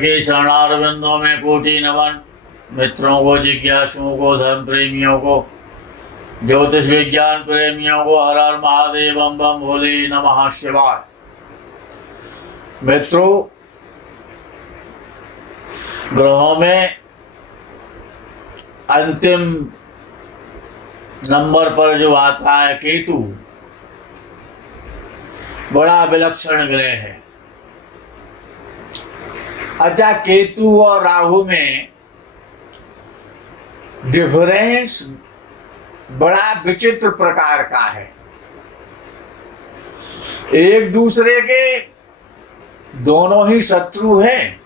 के चरणारविंदों में कोटि नमन। मित्रों को, जिज्ञासुओं को, धर्म प्रेमियों को, ज्योतिष विज्ञान प्रेमियों को हर हर महादेव, बम बम भोले, नमः शिवाय। मित्रों, ग्रहों में अंतिम नंबर पर जो आता है केतु, बड़ा विलक्षण ग्रह है। अच्छा, केतु और राहु में डिफरेंस बड़ा विचित्र प्रकार का है। एक दूसरे के दोनों ही शत्रु हैं,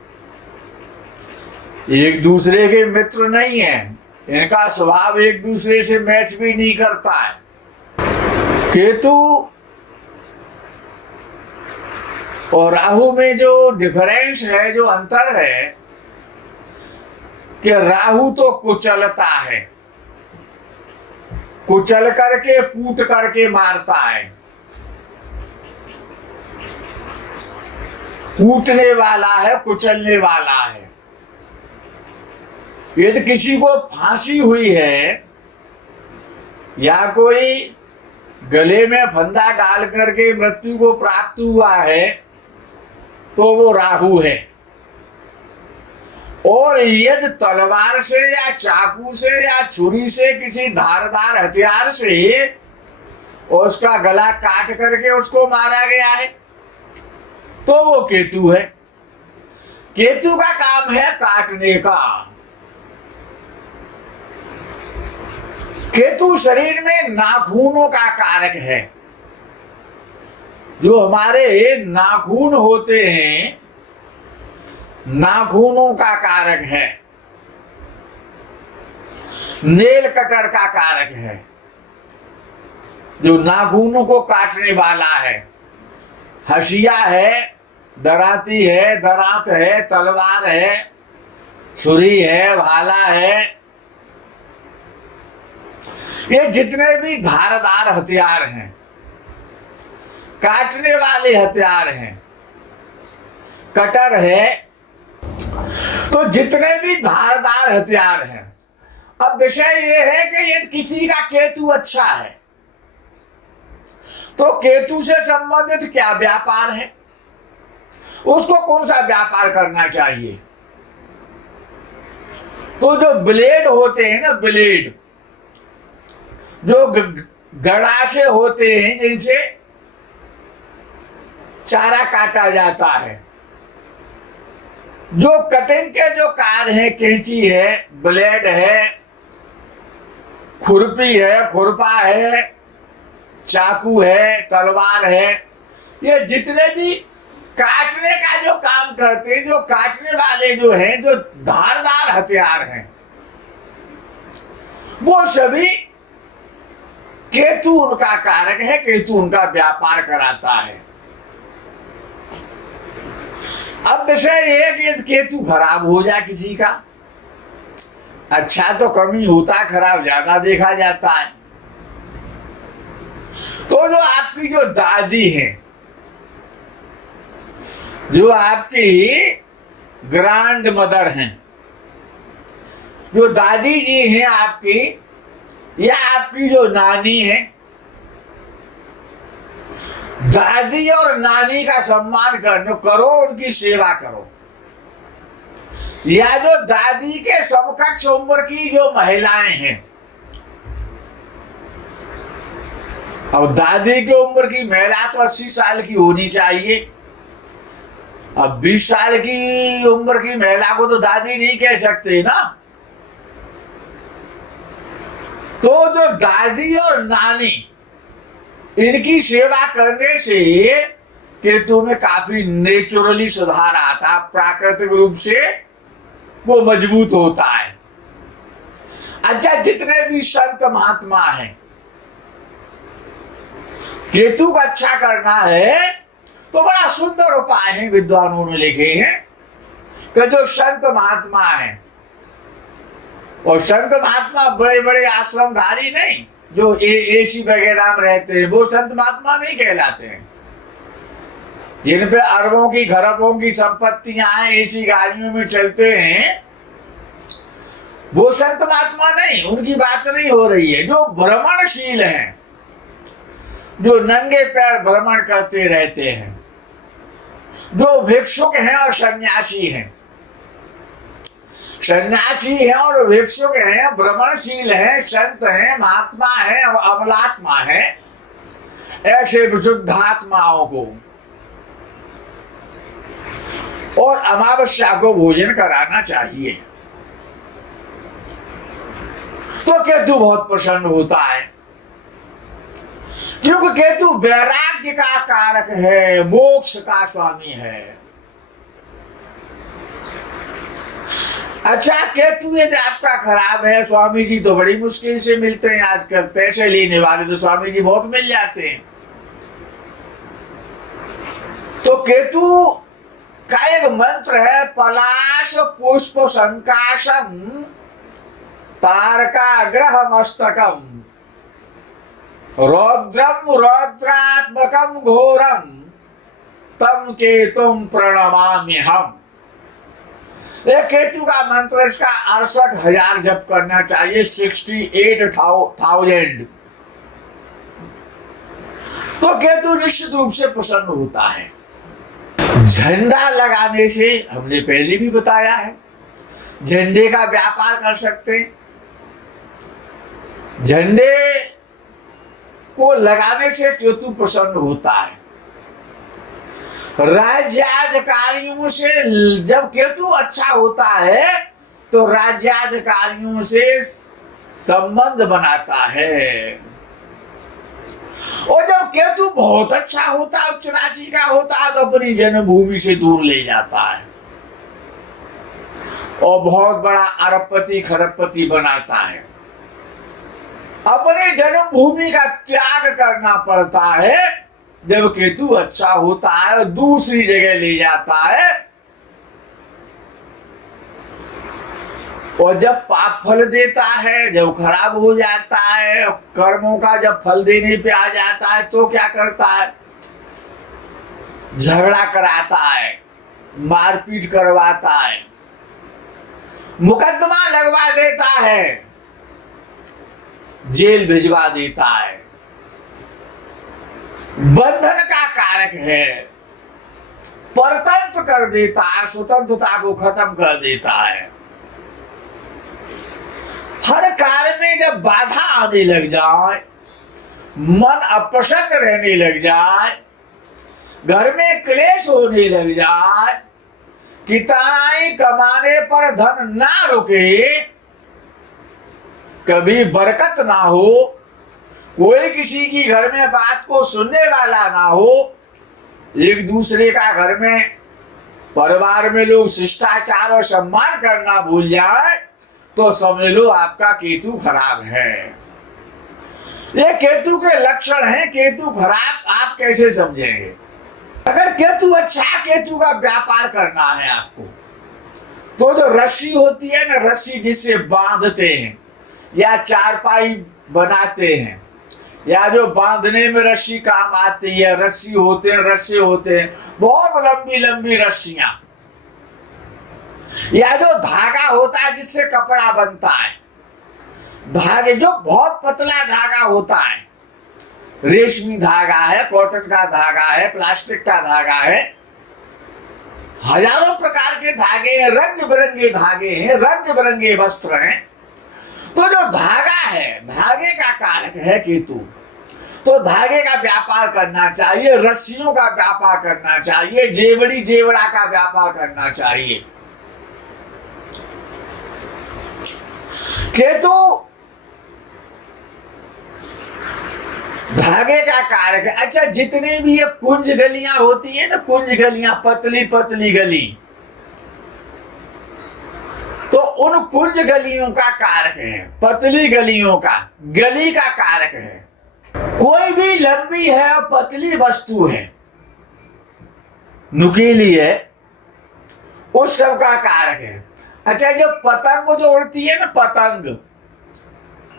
एक दूसरे के मित्र नहीं है। इनका स्वभाव एक दूसरे से मैच भी नहीं करता है। केतु और राहु में जो डिफरेंस है, जो अंतर है कि राहु तो कुचलता है, कुचल करके कूट करके मारता है, कूटने वाला है, कुचलने वाला है। यदि किसी को फांसी हुई है या कोई गले में फंदा डाल करके मृत्यु को प्राप्त हुआ है तो वो राहु है। और यदि तलवार से या चाकू से या छुरी से, किसी धारदार हथियार से उसका गला काट करके उसको मारा गया है तो वो केतु है। केतु का काम है काटने का। केतु शरीर में नाखूनों का कारक है। जो हमारे नाखून होते हैं, नाखूनों का कारक है। नेल कटर का कारक है, जो नाखूनों को काटने वाला है। हसिया है, दराती है, दरात है, तलवार है, छुरी है, भाला है। ये जितने भी धारदार हथियार हैं, काटने वाले हथियार हैं, कटर है, तो जितने भी धारदार हथियार हैं। अब विषय ये है कि यदि किसी का केतु अच्छा है तो केतु से संबंधित क्या व्यापार है, उसको कौन सा व्यापार करना चाहिए। तो जो ब्लेड होते हैं ना, ब्लेड जो गड़ासे होते हैं जिनसे चारा काटा जाता है, जो कटिंग के जो कार है, कैंची है, ब्लेड है, खुरपी है, खुरपा है, चाकू है, तलवार है, ये जितने भी काटने का जो काम करते हैं, जो काटने वाले जो हैं, जो धारदार हथियार हैं, वो सभी केतु उनका कारक है। केतु उनका व्यापार कराता है। अब विषय ये कि यदि केतु खराब हो जाए किसी का, अच्छा तो कम ही होता, खराब ज्यादा देखा जाता है। तो जो आपकी जो दादी है, जो आपकी ग्रैंड मदर हैं, जो दादी जी हैं आपकी, या आपकी जो नानी है, दादी और नानी का सम्मान करो, उनकी सेवा करो। या जो दादी के समकक्ष उम्र की जो महिलाएं हैं, अब दादी की उम्र की महिला तो 80 साल की होनी चाहिए। अब 20 साल की उम्र की महिला को तो दादी नहीं कह सकते ना। तो जो दादी और नानी, इनकी सेवा करने से केतु में काफी नेचुरली सुधार आता, प्राकृतिक रूप से वो मजबूत होता है। अच्छा, जितने भी संत महात्मा हैं, केतु का अच्छा करना है तो बड़ा सुंदर उपाय है विद्वानों ने लिखे हैं कि जो संत महात्मा हैं, और संत महात्मा बड़े बड़े आश्रमधारी नहीं, जो एसी वगैरह में रहते हैं, वो संत महात्मा नहीं कहलाते हैं। जिन पे अरबों की खरबों की संपत्तियां हैं, ऐसी गाड़ियों में चलते हैं, वो संत महात्मा नहीं, उनकी बात नहीं हो रही है। जो भ्रमणशील हैं, जो नंगे पैर भ्रमण करते रहते हैं, जो भिक्षुक हैं और सन्यासी हैं, सन्यासी हैं और भिक्षुक हैं, भ्रमणशील हैं, संत हैं, महात्मा हैं, अमलात्मा हैं, ऐसे विशुद्धात्माओं को और अमावस्या को भोजन कराना चाहिए। तो केतु बहुत प्रसन्न होता है, क्योंकि केतु वैराग्य का कारक है, मोक्ष का स्वामी है। अच्छा, केतु यदि आपका खराब है, स्वामी जी तो बड़ी मुश्किल से मिलते हैं आजकल, पैसे लेने वाले तो स्वामी जी बहुत मिल जाते हैं। तो केतु का एक मंत्र है, पलाश पुष्प संकाशम तारकाग्रह मस्तकम रौद्रम रौद्रात्मकम घोरम तम केतुम प्रणमामि हम। एक केतु का मंत्र, इसका 68,000 जप करना चाहिए, 68,000। तो केतु निश्चित रूप से प्रसन्न होता है। झंडा लगाने से हमने पहले भी बताया है, झंडे का व्यापार कर सकते हैं। झंडे को लगाने से केतु प्रसन्न होता है। राज्याधिकारियों से जब केतु अच्छा होता है तो राज्याधिकारियों से संबंध बनाता है। और जब केतु बहुत अच्छा होता है, उच्च राशि का होता है, तो अपनी जन्मभूमि से दूर ले जाता है और बहुत बड़ा अरबपति खरबपति बनाता है। अपनी जन्मभूमि का त्याग करना पड़ता है जब केतु अच्छा होता है, और दूसरी जगह ले जाता है। और जब पाप फल देता है, जब खराब हो जाता है, कर्मों का जब फल देने पे आ जाता है, तो क्या करता है? झगड़ा कराता है, मारपीट करवाता है, मुकदमा लगवा देता है, जेल भिजवा देता है, बंधन का कारक है, परतंत्र कर देता है, स्वतंत्रता को खत्म कर देता है। हर कार्य में जब बाधा आने लग जाए, मन अप्रसन्न रहने लग जाए, घर में क्लेश होने लग जाए, कितनाई कमाने पर धन ना रुके, कभी बरकत ना हो, कोई किसी की घर में बात को सुनने वाला ना हो, एक दूसरे का घर में परिवार में लोग शिष्टाचार और सम्मान करना भूल जाए, तो समझ लो आपका केतु खराब है। ये केतु के लक्षण हैं। केतु खराब आप कैसे समझेंगे? अगर केतु अच्छा, केतु का व्यापार करना है आपको, तो जो रस्सी होती है ना, रस्सी जिससे बांधते हैं या चारपाई बनाते हैं, या जो बांधने में रस्सी काम आती है, रस्सी होते हैं, रस्से होते हैं, बहुत लंबी लंबी रस्सियां, या जो धागा होता है जिससे कपड़ा बनता है, धागे जो बहुत पतला धागा होता है, रेशमी धागा है, कॉटन का धागा है, प्लास्टिक का धागा है, हजारों प्रकार के धागे हैं, रंग बिरंगे धागे हैं, रंग बिरंगे वस्त्र हैं। तो जो धागा है, धागे का कारक है केतु, तो धागे का व्यापार करना चाहिए, रस्सियों का व्यापार करना चाहिए, जेवड़ी जेवड़ा का व्यापार करना चाहिए। केतु धागे का कारक है। अच्छा, जितनी भी ये कुंज गलियां होती है ना, कुंज गलियां, पतली पतली गली, तो उन कुंज गलियों का कारक है, पतली गलियों का, गली का कारक है। कोई भी लंबी है और पतली वस्तु है, नुकीली है, उस सब का कारक है। अच्छा, जो पतंग जो उड़ती है ना, पतंग,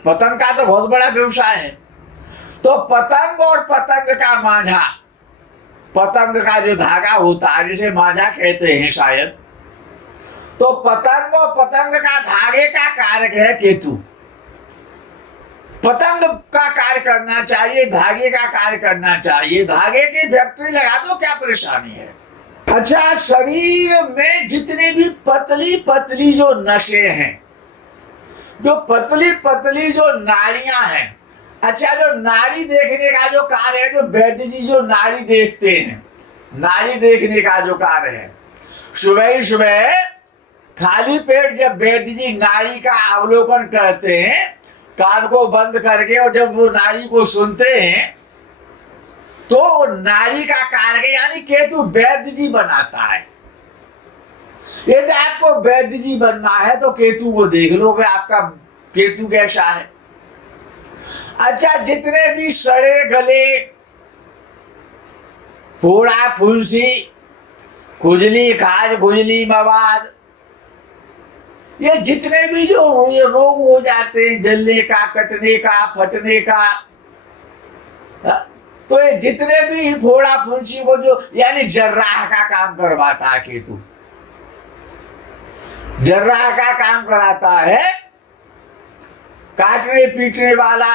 पतंग का तो बहुत बड़ा व्यवसाय है, तो पतंग और पतंग का मांझा, पतंग का जो धागा होता है, जिसे मांझा कहते हैं शायद, तो पतंग और पतंग का धागे का कारक है केतु। पतंग का कार्य करना चाहिए, धागे का कार्य करना चाहिए। धागे की फैक्ट्री लगा दो, क्या परेशानी है। अच्छा, शरीर में जितनी भी पतली पतली जो नसें हैं, जो पतली पतली जो नाड़ियां हैं, अच्छा, जो नाड़ी देखने का जो कार्य है, जो वैद्य जी जो नाड़ी देखते हैं, नाड़ी देखने का जो कार्य है, सुबह ही सुबह खाली पेट जब वैद्य जी नाड़ी का अवलोकन करते हैं, कान को बंद करके, और जब वो नाड़ी को सुनते हैं, तो नाड़ी का कार्य यानी केतु वैद्य जी बनाता है। यदि आपको वैद्य जी बनना है तो केतु को देख लो कि आपका केतु कैसा है। अच्छा, जितने भी सड़े गले, फोड़ा फुंसी, खुजली, खाज खुजली, मवाद, ये जितने भी जो ये रोग हो जाते हैं, जलने का, कटने का, फटने का, तो ये जितने भी फोड़ा फुंसी को जो यानी जर्राह का काम करवाता है केतु, जर्राह का काम कराता है। काटने पीटने वाला,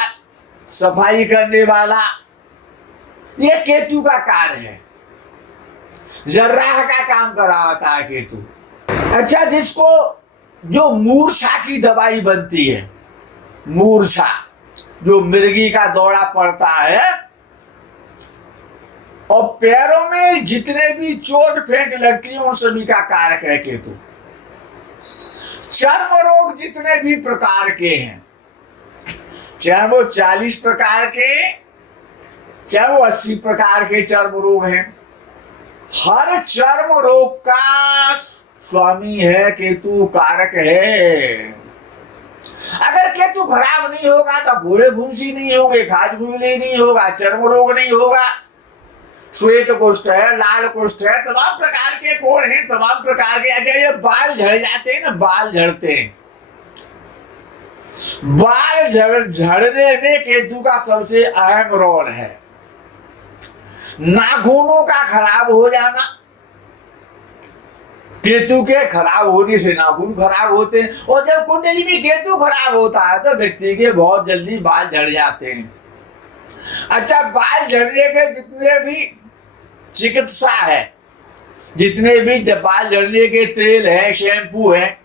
सफाई करने वाला, ये केतु का कार्य है। जर्राह का काम कराता है केतु। अच्छा, जिसको जो मूर्छा की दवाई बनती है, मूर्छा, जो मिर्गी का दौरा पड़ता है, और पैरों में जितने भी चोट फेंट लगती है, उन सभी का कारक है केतु। चर्म रोग जितने भी प्रकार के हैं, चाहे वो 40 प्रकार के, चाहे वो 80 प्रकार के चर्म रोग हैं, हर चर्म रोग का स्वामी है केतु, कारक है। अगर केतु खराब नहीं होगा तो भूले भूंसी नहीं होंगे, खाज खुजली नहीं होगा, चर्म रोग नहीं होगा, श्वेत कुष्ठ है, लाल कुष्ठ है, तमाम प्रकार के कोण हैं, तमाम प्रकार के। अच्छा, ये बाल झड़ जाते हैं ना, बाल झड़ते हैं, बाल झड़ने में केतु का सबसे अहम रोल है। नाखूनों का खराब हो जाना, केतु के खराब होने से नाखून खराब होते हैं, और जब कुंडली में केतु खराब होता है तो व्यक्ति के बहुत जल्दी बाल झड़ जाते हैं। अच्छा, बाल झड़ने के जितने भी चिकित्सा है, जितने भी बाल झड़ने के तेल है, शैम्पू है,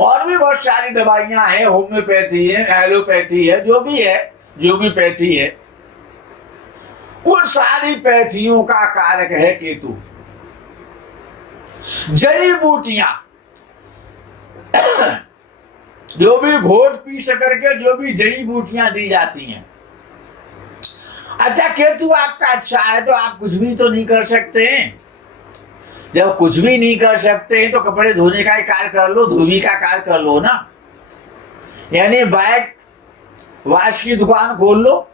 और भी बहुत सारी दवाइयां हैं, होम्योपैथी है, एलोपैथी है, जो भी है, जो भी पैथी है, उन सारी पैथियों का कारक है केतु। जड़ी बूटियां जो भी घोट पीस करके जो भी जड़ी बूटियां दी जाती हैं, अच्छा, केतु आपका अच्छा है तो आप कुछ भी तो नहीं कर सकते हैं। जब कुछ भी नहीं कर सकते हैं तो कपड़े धोने का ही कार्य कर लो, धोबी का कार्य कर लो ना, यानी बैग वाश की दुकान खोल लो,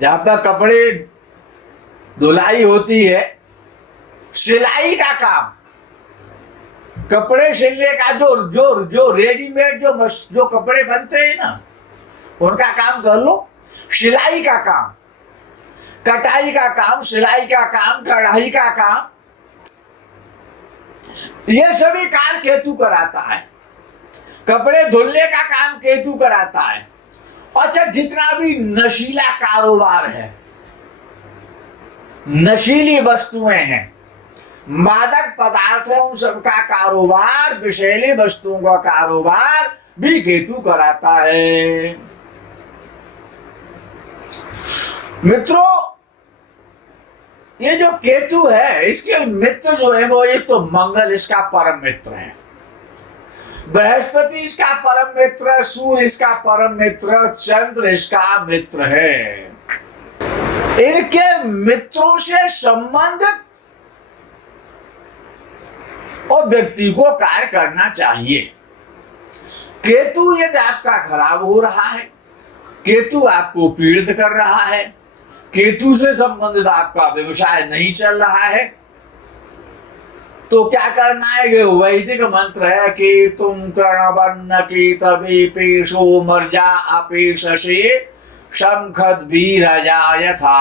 जहां पर कपड़े धुलाई होती है। सिलाई का काम, कपड़े सिलने का जो जो जो रेडीमेड जो कपड़े बनते हैं ना, उनका काम कर लो। सिलाई का काम, कटाई का काम, सिलाई का काम, कढ़ाई का काम, ये सभी कार्य केतु कराता है। कपड़े धुलने का काम केतु कराता है। अच्छा, जितना भी नशीला कारोबार है, नशीली वस्तुएं हैं, मादक पदार्थ है, उन सबका कारोबार, विषैली वस्तुओं का कारोबार भी केतु कराता है। मित्रों, ये जो केतु है, इसके मित्र जो है वो एक तो मंगल इसका परम मित्र है, बृहस्पति इसका परम मित्र, सूर्य इसका परम मित्र, चंद्र इसका मित्र है। इनके मित्रों से संबंधित और व्यक्ति को कार्य करना चाहिए। केतु यदि आपका खराब हो रहा है, केतु आपको पीड़ित कर रहा है, केतु से संबंधित आपका व्यवसाय नहीं चल रहा है, तो क्या करना है? वैदिक मंत्र है कि तुम कर्णवर्ण की तभी पेशो मर्जा अपेशे शंखद वीरजा यथा।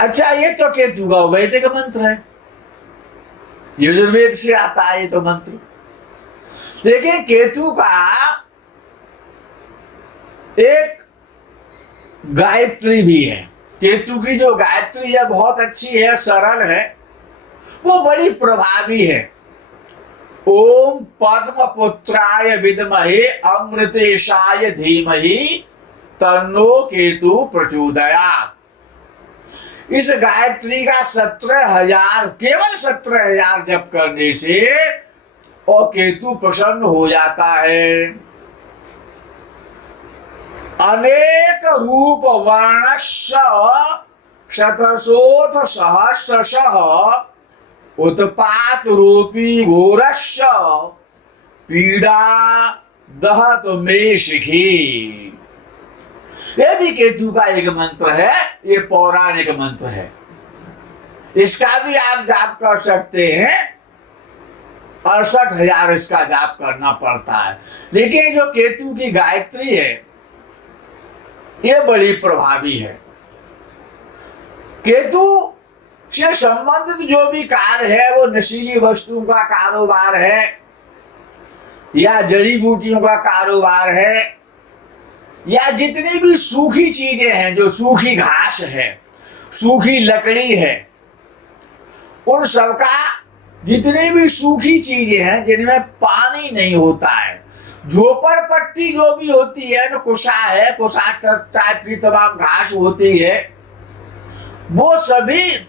अच्छा, ये तो केतु का वैदिक मंत्र है, यजुर्वेद से आता है ये तो मंत्र। लेकिन केतु का एक गायत्री भी है। केतु की जो गायत्री है बहुत अच्छी है, सरल है, वो बड़ी प्रभावी है। ओम पद्म पुत्राय विद्महे अमृतेशाय धीमहि तन्नो केतु प्रचोदयात्। इस गायत्री का 17,000, केवल 17,000 जप करने से और केतु प्रसन्न हो जाता है। अनेक रूप वर्णस्य शतशोथ सहस्रशः उत्पात रूपी घोरस्य पीड़ा दहत में शिखी। ये भी केतु का एक मंत्र है, ये पौराणिक मंत्र है। इसका भी आप जाप कर सकते हैं। 68,000 इसका जाप करना पड़ता है। लेकिन जो केतु की गायत्री है ये बड़ी प्रभावी है। केतु से संबंधित जो भी कार्य है, वो नशीली वस्तुओं का कारोबार है या जड़ी बूटियों का कारोबार है, या जितनी भी सूखी चीजें हैं, जो सूखी घास है, सूखी लकड़ी है, उन सबका, जितनी भी सूखी चीजें हैं जिनमें पानी नहीं होता है, झोपड़पट्टी जो भी होती है, कुशा है, कुशा टाइप की तमाम घास होती है, वो सभी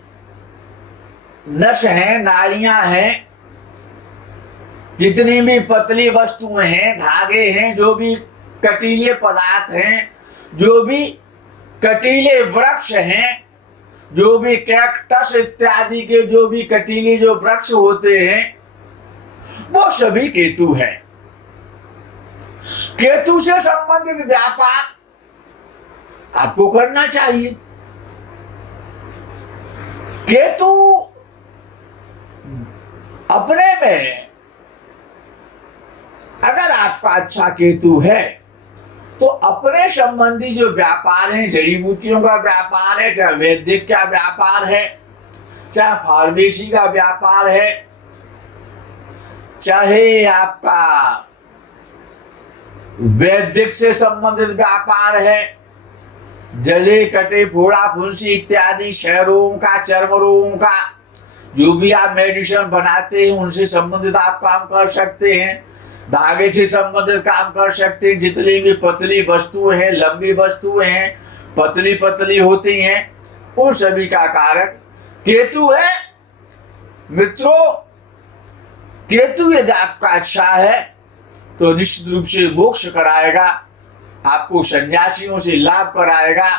नस हैं, नाड़ियां हैं, जितनी भी पतली वस्तुएं हैं, धागे हैं, जो भी कटीले पदार्थ हैं, जो भी कटीले वृक्ष हैं, जो भी कैक्टस इत्यादि के जो भी कटीले जो वृक्ष होते हैं, वो सभी केतु है। केतु से संबंधित व्यापार आपको करना चाहिए। केतु अपने में अगर आपका अच्छा केतु है तो अपने संबंधी जो व्यापार है, जड़ी बूटियों का व्यापार है, चाहे वैदिक का व्यापार है, चाहे फार्मेसी का व्यापार है, चाहे आपका वैदिक से संबंधित व्यापार है, जले कटे फोड़ा फुंसी इत्यादि क्षय रोगों का, चर्म रोगों का, जो भी आप मेडिसिन बनाते हैं उनसे संबंधित आप काम कर सकते हैं, धागे से संबंधित काम कर सकते हैं। जितनी भी पतली वस्तुएं हैं, लंबी वस्तुएं हैं, पतली पतली होती हैं, उन सभी का कारक केतु है। मित्रों, केतु यदि आपका अच्छा है तो निश्चित रूप से मोक्ष कराएगा, आपको सन्यासियों से लाभ कराएगा।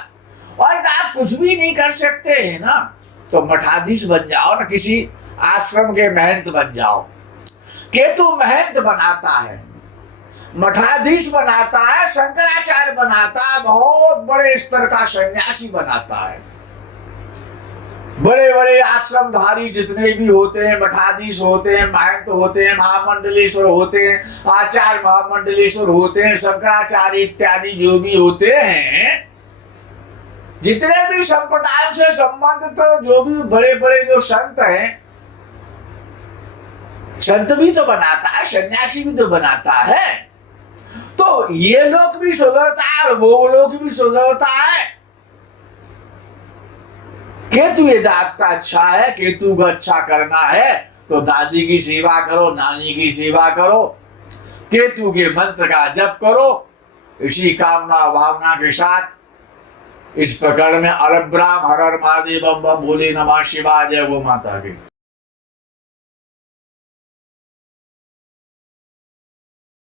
और आप कुछ भी नहीं कर सकते हैं ना, तो मठाधीश बन जाओ ना, किसी आश्रम के महंत बन जाओ। केतु महंत बनाता है, मठाधीश बनाता है, शंकराचार्य बनाता है, बहुत बड़े स्तर का सन्यासी बनाता है। बड़े बड़े आश्रमधारी जितने भी होते हैं, मठाधीश होते हैं, महंत होते हैं, महामंडलेश्वर होते हैं, आचार्य महामंडलेश्वर होते हैं, शंकराचार्य इत्यादि जो भी होते हैं, जितने भी संप्रदाय से संबंधित जो भी बड़े बड़े जो संत हैं, संत भी तो बनाता है, सन्यासी भी तो बनाता है। तो ये लोग भी सुधरता है और वो लोग भी सुधरता है। केतु यदि आपका अच्छा है, केतु को अच्छा करना है तो दादी की सेवा करो, नानी की सेवा करो, केतु के मंत्र का जप करो। इसी कामना भावना के साथ इस प्रकरण में अलब्राम हर हर महादेव बम बम बोले नमः शिवाय। जय गो माता की।